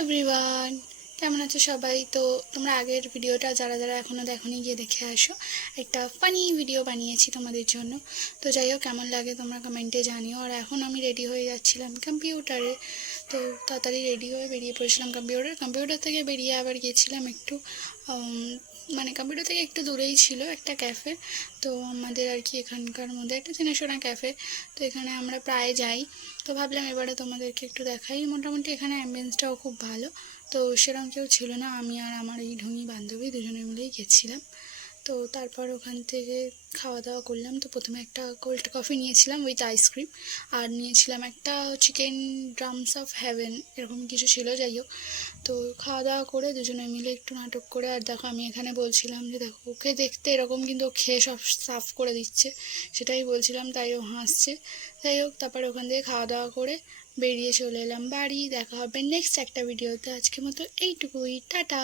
Everyone, কেমন আছো সবাই? তো তোমরা আগের ভিডিওটা যারা যারা এখনও দেখোনি গিয়ে দেখে আসো। একটা ফানি ভিডিও বানিয়েছি তোমাদের জন্য। তো যাই হোক, কেমন লাগে তোমরা কমেন্টে জানিও। আর এখন আমি রেডি হয়ে যাচ্ছিলাম কম্পিউটারে। তো তাড়াতাড়ি রেডি হয়ে বেরিয়ে পড়েছিলাম কম্পিউটার থেকে বেরিয়ে আবার গিয়েছিলাম একটু মানে কম্পিউটার থেকে একটু দূরেই ছিল একটা ক্যাফে। তো আমাদের আর কি এখানকার মধ্যে একটা চেনাশোনা ক্যাফে। তো এখানে আমরা প্রায় যাই। তো ভাবলাম এবারে তোমাদেরকে একটু দেখাই। মোটামুটি এখানে অ্যাম্বিয়েন্সটাও খুব ভালো। তো সেরকম কেউ ছিল না, আমি আর আমার এই ঢঙি বান্ধবী দুজনে মিলেই গেছিলাম। তো তারপর ওখান থেকে খাওয়া দাওয়া করলাম। তো প্রথমে একটা কোল্ড কফি নিয়েছিলাম উইথ আইসক্রিম, আর নিয়েছিলাম একটা চিকেন ড্রামস অফ হেভেন, এরকম কিছু ছিল। যাই হোক, তো খাওয়া দাওয়া করে দুজনে মিলে একটু নাটক করে, আর দেখো আমি এখানে বলছিলাম যে দেখো ওকে দেখতে এরকম, কিন্তু ও খেয়ে সব সাফ করে দিচ্ছে, সেটাই বলছিলাম, তাই ও হাসছে। যাই হোক, তারপরে ওখান থেকে খাওয়া দাওয়া করে বেরিয়ে চলে এলাম বাড়ি। দেখা হবে নেক্সট একটা ভিডিওতে। আজকের মতো এইটুকুই, টাটা।